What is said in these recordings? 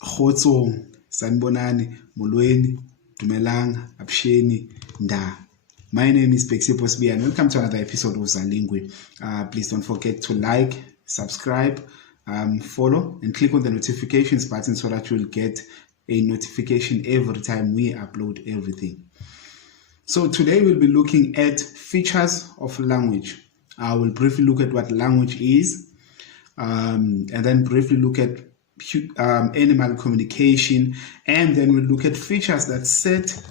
Kgotsong, sanibonani, molweni, dumelang, absheni, nda. My name is Bexiposbi and welcome to another episode of Zalingwe. Please don't forget to like, subscribe, follow, and click on the notifications button so that you'll get a notification every time we upload everything. So today we'll be looking at features of language. I will briefly look at what language is, and then briefly look at animal communication, and then we'll look at features that set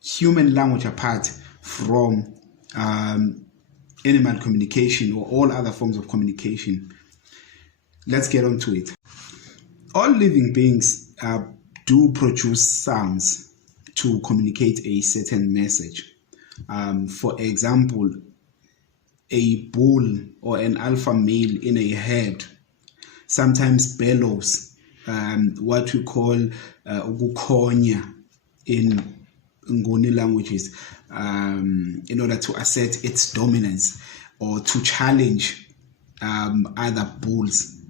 human language apart from animal communication or all other forms of communication. Let's get on to it. All living beings do produce sounds to communicate a certain message. For example, a bull or an alpha male in a herd sometimes bellows, what we call ukukhonya in Nguni languages, in order to assert its dominance or to challenge other bulls.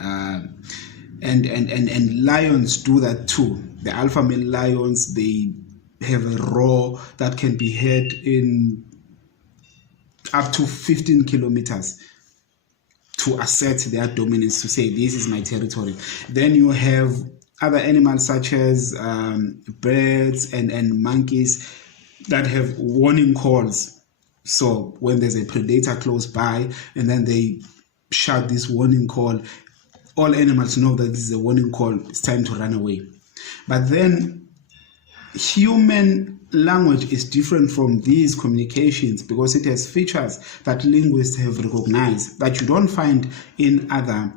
And lions do that too. The alpha male lions, they have a roar that can be heard in up to 15 kilometers to assert their dominance, to say this is my territory. Then you have other animals such as birds and monkeys that have warning calls. So when there's a predator close by and then they shout this warning call, all animals know that this is a warning call, it's time to run away. But then human language is different from these communications because it has features that linguists have recognized that you don't find in other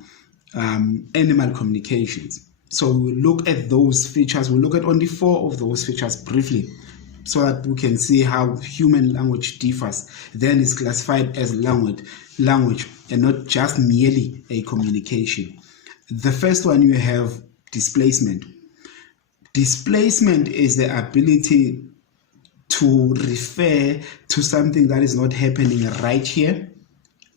animal communications. So we'll look at those features. We'll look at only 4 of those features briefly so that we can see how human language differs. Then it's classified as language and not just merely a communication. The first one, you have displacement. Displacement is the ability to refer to something that is not happening right here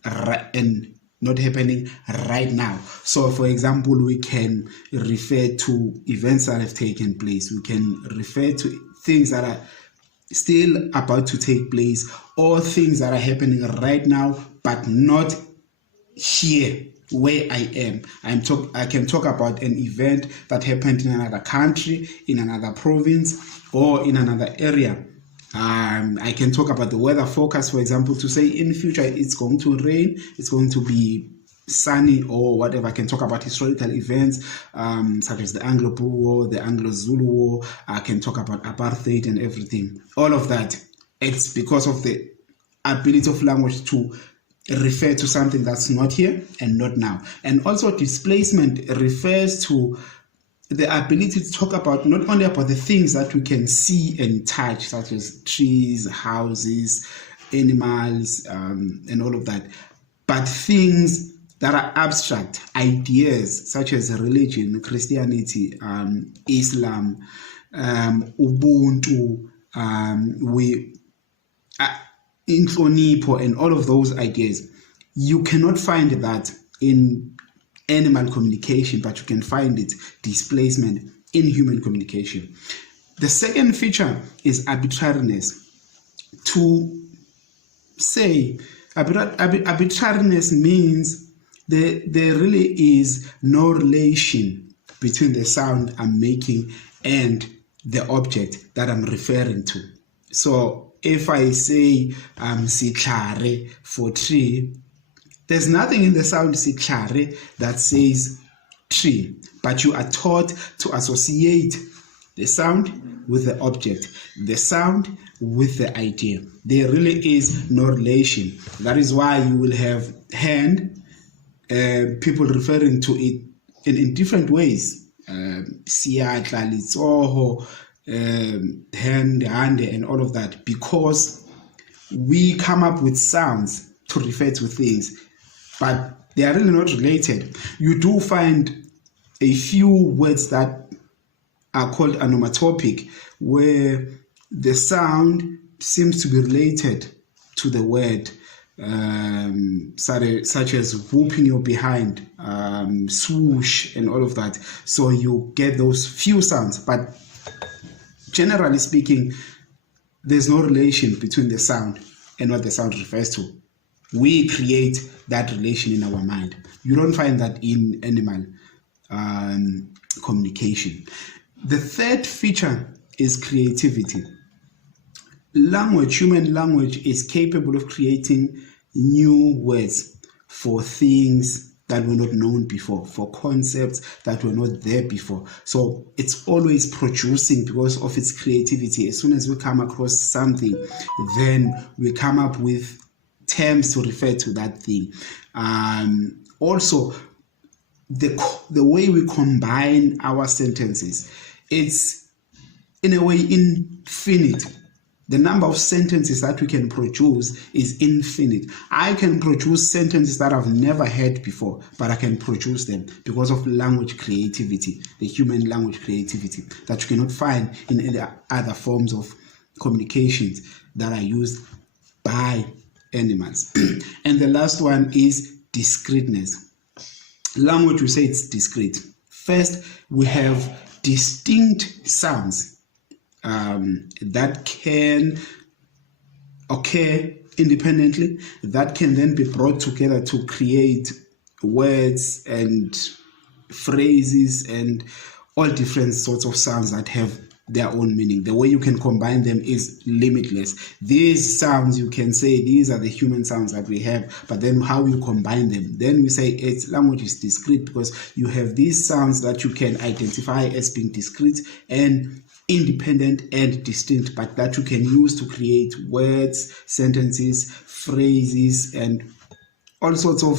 and not happening right now. So for example, we can refer to events that have taken place. We can refer to things that are still about to take place or things that are happening right now but not here where I am. I can talk about an event that happened in another country, in another province, or in another area. I can talk about the weather forecast, for example, to say in the future it's going to rain, it's going to be sunny or whatever. I can talk about historical events such as the Anglo-Boer War, the Anglo-Zulu War. I can talk about apartheid and everything. All of that, it's because of the ability of language to refer to something that's not here and not now. And also displacement refers to the ability to talk about not only about the things that we can see and touch, such as trees, houses, animals, and all of that, but things that are abstract, ideas such as religion, Christianity, Islam, Ubuntu, inhlonipho, and all of those ideas. You cannot find that in animal communication, but you can find it, displacement, in human communication. The second feature is arbitrariness. To say arbitrariness means there really is no relation between the sound I'm making and the object that I'm referring to. So if I say sitlhare for tree, there's nothing in the sound sitlhare that says tree, but you are taught to associate the sound with the object, the sound with the idea. There really is no relation. That is why you will have hand, people referring to it in different ways. Siatla, litsoho, hand, and all of that, because we come up with sounds to refer to things, but they are really not related. You do find a few words that are called onomatopic, where the sound seems to be related to the word, such as whooping your behind, swoosh, and all of that. So you get those few sounds, but generally speaking, there's no relation between the sound and what the sound refers to. We create that relation in our mind. You don't find that in animal communication. The third feature is creativity. Language, human language, is capable of creating new words for things that were not known before, for concepts that were not there before. So it's always producing because of its creativity. As soon as we come across something, then we come up with terms to refer to that thing. Also, the way we combine our sentences, it's in a way infinite. The number of sentences that we can produce is infinite. I can produce sentences that I've never heard before, but I can produce them because of language creativity, the human language creativity that you cannot find in any other forms of communications that are used by animals. And the last one is discreteness. Language, we say it's discrete. First, we have distinct sounds that can occur independently, that can then be brought together to create words and phrases and all different sorts of sounds that have their own meaning. The way you can combine them is limitless. These sounds, you can say these are the human sounds that we have, but then how you combine them, then we say its language is discrete because you have these sounds that you can identify as being discrete and independent and distinct, but that you can use to create words, sentences, phrases, and all sorts of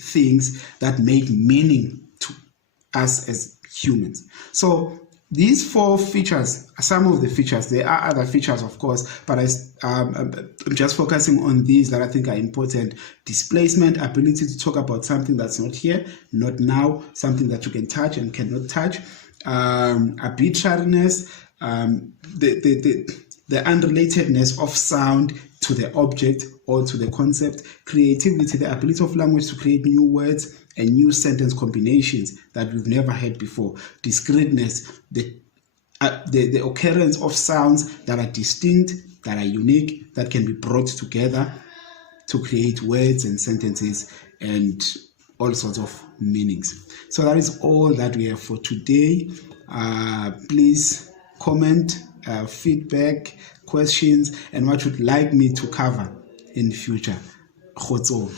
things that make meaning to us as humans. So these four features are some of the features. There are other features, of course, but I'm just focusing on these that I think are important. Displacement, ability to talk about something that's not here, not now, something that you can touch and cannot touch. Arbitrariness, the unrelatedness of sound to the object or to the concept. Creativity, the ability of language to create new words and new sentence combinations that we've never heard before. Discreteness, the occurrence of sounds that are distinct, that are unique, that can be brought together to create words and sentences and all sorts of meanings. So that is all that we have for today. Please comment, feedback, questions, and what you'd like me to cover in the future. Khotso.